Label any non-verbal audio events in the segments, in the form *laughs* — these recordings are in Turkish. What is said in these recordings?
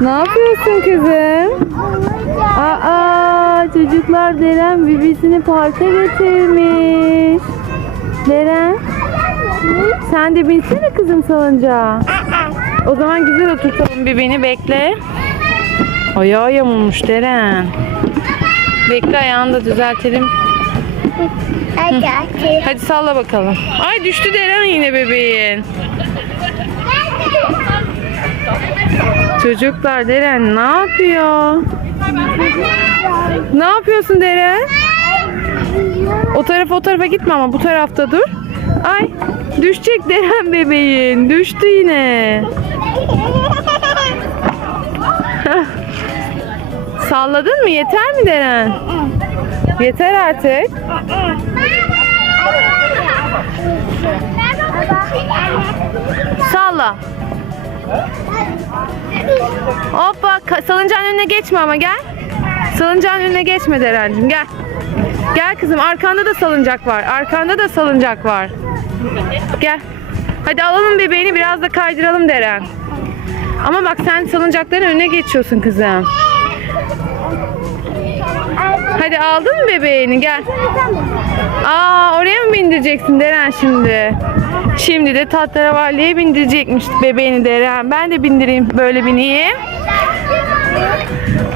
Ne yapıyorsun kızım? Aa çocuklar Deren bibisini parka getirmiş. Deren sen de binsene kızım salıncağa. O zaman güzel oturtalım bebeğini bekle. Ayağı yamulmuş Deren. Bekle ayağını da düzeltelim. Hadi. Hadi salla bakalım. Ay düştü Deren yine bebeğin. Çocuklar Deren ne yapıyor? Ne yapıyorsun Deren? O tarafa o tarafa gitme ama bu tarafta dur. Ay düşecek Deren bebeğin. Düştü yine. *laughs* Salladın mı? Yeter mi Deren? Yeter artık. Salla. Hoppa salıncağın önüne geçme ama gel. Salıncağın önüne geçme Derencim gel. Gel kızım arkanda da salıncak var. Arkanda da salıncak var. Gel. Hadi alalım bebeğini biraz da kaydıralım Deren. Ama bak sen salıncakların önüne geçiyorsun kızım. Hadi aldın mı bebeğini gel. Aa oraya mı bindireceksin Deren şimdi? Şimdi de tahterevalliye bindirecekmiş bebeğini Deren. Ben de bindireyim böyle bineyim.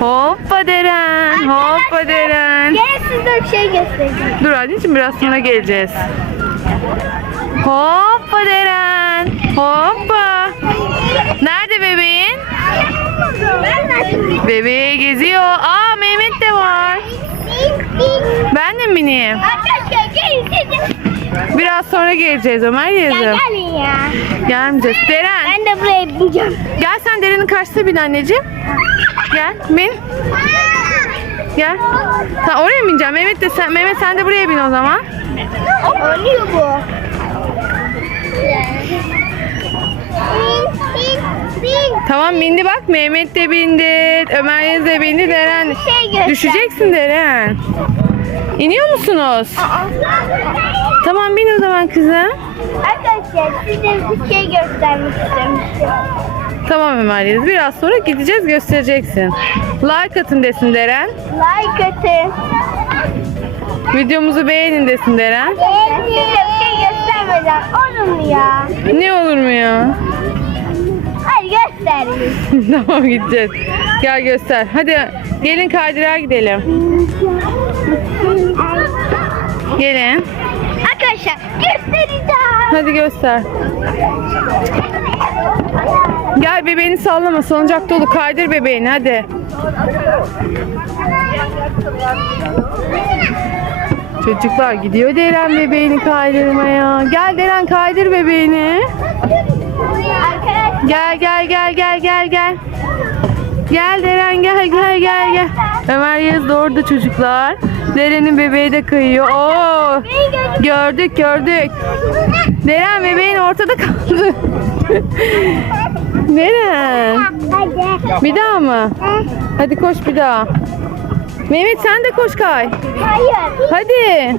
Hoppa Deren, hoppa Deren. Gel size bir şey göstereyim. Dur anneciğim biraz sonra geleceğiz. Hoppa Deren, hoppa. Nerede bebeğin? Bebeği geziyor. Aa Mehmet de var. Ben de mi bineyim? Arkadaşlar gelin sonra geleceğiz Ömer Ya yazım. gelin ya. Gelmeyeceğiz. Deren Ben de buraya bineceğim. gel sen Deren'in karşısına bin anneciğim. Gel bin. Gel. Sen oraya mı bineceksin? Mehmet de sen, Mehmet sen de buraya bin o zaman. Oynuyor bu. Bin, bin, bin. Tamam bindi bak. Mehmet de bindi. Ömer Yaz da bindi. Deren. Şey göster. Düşeceksin Deren. İniyor musunuz? Tamam bin o zaman kızım. Arkadaşlar size bir şey göstermek istemiştim. Tamam Ömer Yaz. Biraz sonra gideceğiz göstereceksin. Like atın desin Deren. Like atın. Videomuzu beğenin desin Deren. Size bir şey göstermeden olur mu ya? Ne olur mu ya? Hadi göstereyim. *laughs* tamam gideceğiz. Gel göster. Hadi gelin kaydırağa gidelim. Gelin. Arkadaşlar göstereceğim. Hadi göster. Gel bebeğini sallama. Salıncak dolu. Kaydır bebeğini hadi. Çocuklar gidiyor Deren bebeğini kaydırmaya. Gel Deren kaydır bebeğini. Gel gel gel gel gel gel. Gel Deren gel gel gel gel. Ömer Yağız da orada çocuklar. Deren'in bebeği de kayıyor. Oo. Gördük gördük. Deren bebeğin ortada kaldı. *laughs* Deren. Bir daha mı? Hadi koş bir daha. Mehmet sen de koş kay. Hayır. Hadi.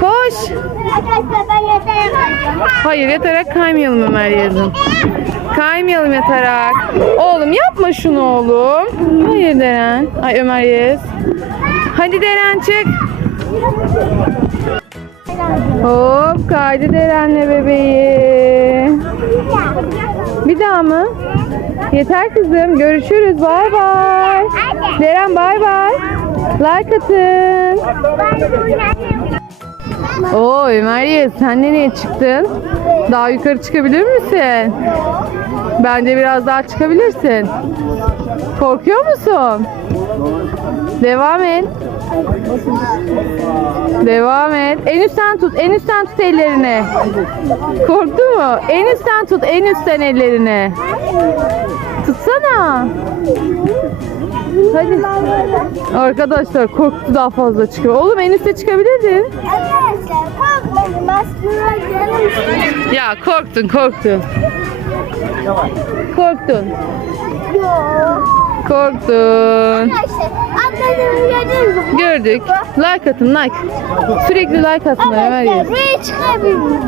Koş. Arkadaşlar ben yeterem. Hayır yatarak kaymayalım Ömer Yağız'ım. Kaymayalım yatarak. Oğlum yapma şunu oğlum. Hayır Deren. Ay Ömer Yağız. Hadi Deren çık. Hop kaydı Deren'le bebeği. Bir daha mı? Yeter kızım. Görüşürüz. Bay bay. Deren bay bay. Like atın. Oo Ömer Yiğit, sen nereye çıktın? Daha yukarı çıkabilir misin? Bence biraz daha çıkabilirsin. Korkuyor musun? Devam et. Devam et. En üstten tut. En üstten tut ellerini. Korktu mu? En üstten tut. En üstten ellerini. Tutsana. Hadi. Arkadaşlar korktu daha fazla çıkıyor. Oğlum en üste çıkabilirdin. Ya korktun korktun. Korktun. yok. Korktun. Gördük. Like atın like. Sürekli like atın Ömer Yiğit. buraya çıkabilir miyiz?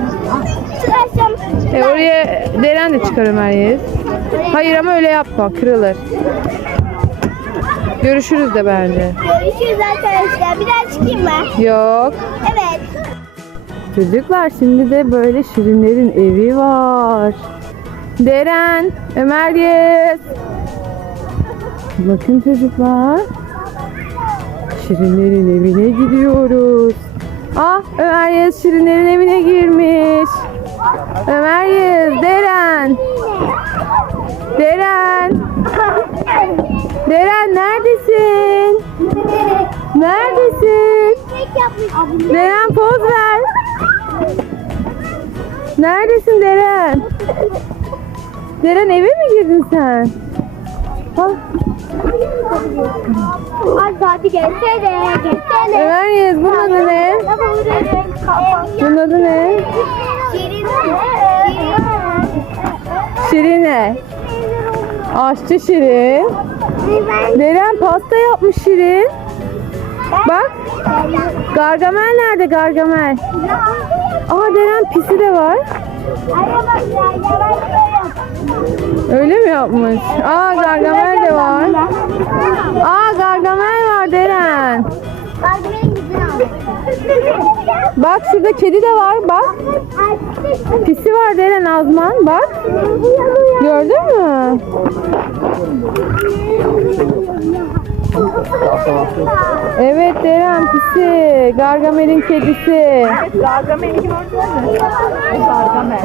Çıkarsam. E oraya Deren de çıkar Ömer Yiğit. Hayır ama öyle yapma kırılır. Görüşürüz de bence. Görüşürüz arkadaşlar. Bir daha çıkayım mı? Yok. Evet. Çocuklar şimdi de böyle Şirinlerin evi var. Deren, Ömer Yiğit. Bakın çocuklar. Şirinlerin evine gidiyoruz. Ah Ömer Yiğit Şirinlerin evine girmiş. Ömer Yiğit, Deren. Deren. Deren neredesin? Neredesin? Deren poz ver. Neredesin Deren? Deren eve mi girdin sen? Ha, Az hadi gelsene. Gelsene. Ömer Yiğit bunun adı ne? Bunun adı ne? Şirin. Şirine. Aşçı Şirin. Deren pasta yapmış Şirin. Bak Gargamel nerede Gargamel? Aa Deren pisi de var. Öyle mi yapmış? Aa Gargamel de var. Aa Gargamel var Deren. Bak şurada kedi de var bak. Pisi var Deren Azman bak. Gördün mü? Evet Deren pisi. Gargamel'in kedisi. Gargamel'i gördün mü? Gargamel.